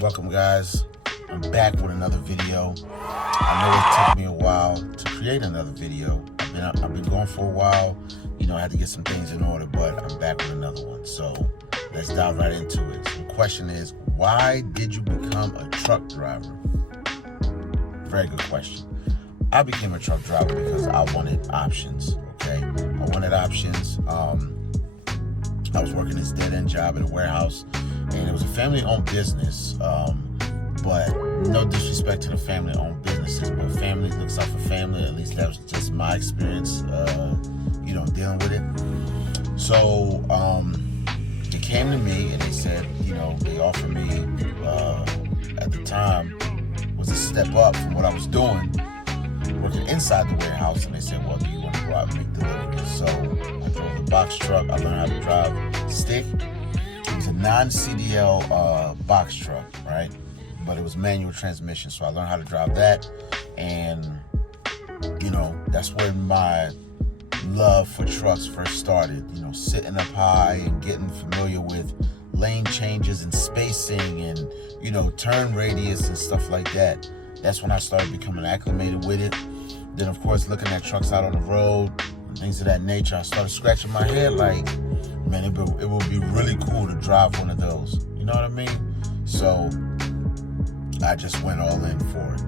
Welcome, guys. I'm back with another video. I know it took me a while to create another video. I've been going for a while. I had to get some things in order, but I'm back with another one. So let's dive right into it. So the question is, why did you become a truck driver? Very good question. I became a truck driver because I wanted options. Okay, I wanted options. I was working this dead-end job at a warehouse, and it was a family-owned business. But no disrespect to the family-owned businesses, but family looks out for family. At least that was just my experience, dealing with it. So they came to me and they said, they offered me, at the time, was a step up from what I was doing, working inside the warehouse. And they said, well, do you want to go out and make deliveries? So I drove the box truck. I learned how to drive stick. It was a non-CDL box truck, right? But it was manual transmission, so I learned how to drive that. And, that's where my love for trucks first started. Sitting up high and getting familiar with lane changes and spacing and, turn radius and stuff like that. That's when I started becoming acclimated with it. Then, of course, looking at trucks out on the road and things of that nature, I started scratching my head like, man, it would be really cool to drive one of those. You know what I mean? So I just went all in for it.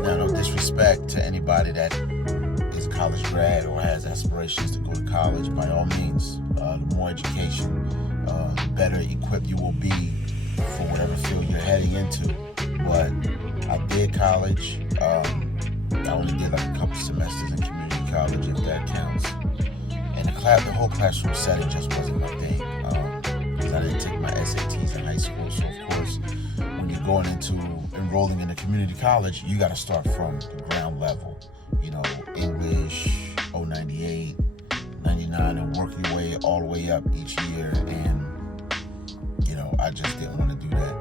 Now, no disrespect to anybody that is a college grad or has aspirations to go to college. By all means, the more education, the better equipped you will be for whatever field you're heading into. But I did college. I only did like a couple semesters in community college, if that counts. And the whole classroom setting just wasn't my thing. Because I didn't take my SATs in high school. So, of course, when you're going into enrolling in a community college, you got to start from the ground level. English, 098, 99, and work your way all the way up each year. And, I just didn't want to do that.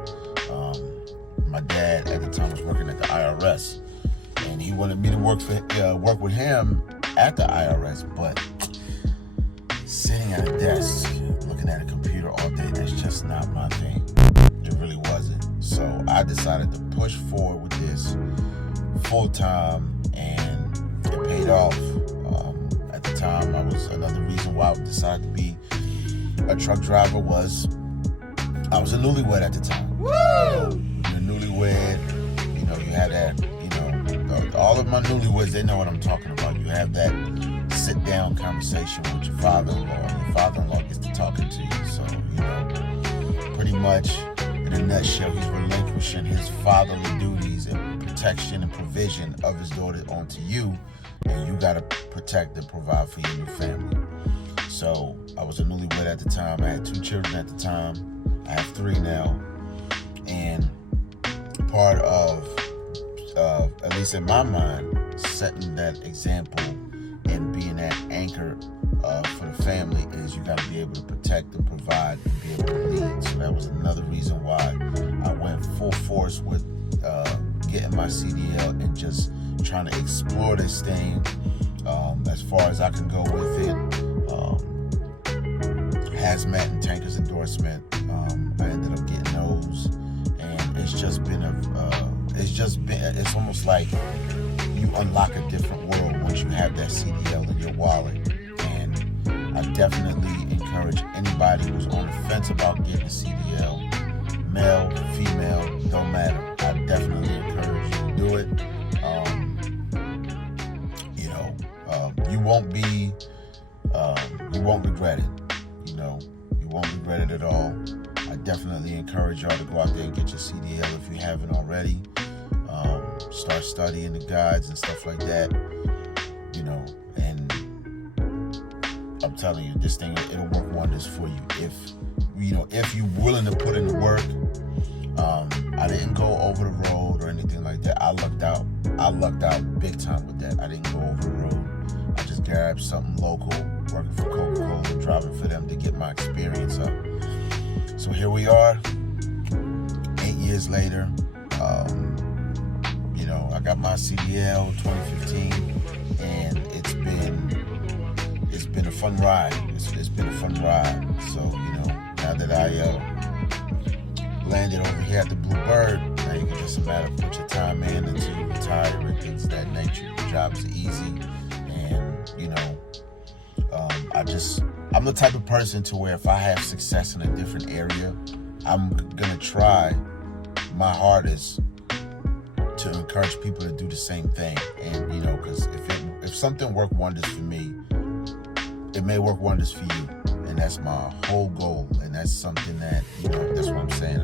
My dad at the time was working at the IRS, and he wanted me to work with him at the IRS, but sitting at a desk, looking at a computer all day, that's just not my thing. It really wasn't. So I decided to push forward with this full time, and it paid off. At the time, another reason why I decided to be a truck driver was I was a newlywed at the time. Woo! You're a newlywed, you have that, all of my newlyweds, they know what I'm talking about. You have that sit-down conversation with your father-in-law, and your father-in-law gets to talking to you. So, pretty much, in a nutshell, he's relinquishing his fatherly duties and protection and provision of his daughter onto you, and you got to protect and provide for your new family. So, I was a newlywed at the time. I had 2 children at the time. I have 3 now. And part of, at least in my mind, setting that example and being that anchor for the family is you got to be able to protect and provide and be able to lead. So that was another reason why I went full force with getting my CDL and just trying to explore this thing as far as I can go with it. Hazmat and tankers endorsement. I ended up getting those, and it's almost like you unlock a different world once you have that CDL in your wallet. And I definitely encourage anybody who's on the fence about getting a CDL, male, female, don't matter. I definitely encourage you to do it. You won't regret it. You won't regret it at all. I definitely encourage y'all to go out there and get your CDL if you haven't already. Start studying the guides and stuff like that. And I'm telling you, this thing, it'll work wonders for you if you're willing to put in the work. I didn't go over the road or anything like that. I lucked out big time with that. I didn't go over the road. I just grabbed something local, working for Coca-Cola, driving for them to get my experience up. So here we are, 8 years later. I got my CDL 2015, and it's been a fun ride. It's been a fun ride. So now that landed over here at the Bluebird. Now you can just a matter of put your time in until you retire and things of that nature. The job is easy, and you know, I'm the type of person to where if I have success in a different area, I'm gonna try my hardest to encourage people to do the same thing. And you know, because if something worked wonders for me, it may work wonders for you. And that's my whole goal. And that's something that, you know, that's what I'm saying.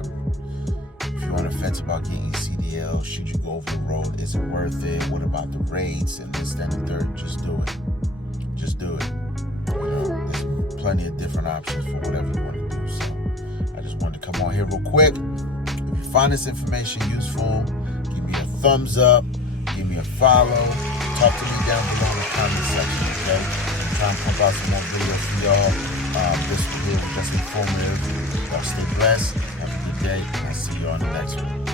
If you're on the fence about getting CDL, should you go over the road? Is it worth it? What about the rates and this, that, and the third? Just do it. Just do it. You know, there's plenty of different options for whatever you want to do. So I just wanted to come on here real quick. If you find this information useful, give me a thumbs up, give me a follow, talk to me down below in the comment section, okay? I'm trying to pump out some more videos for y'all. This video was just informative. Y'all stay blessed. Have a good day. And I'll see you on the next one.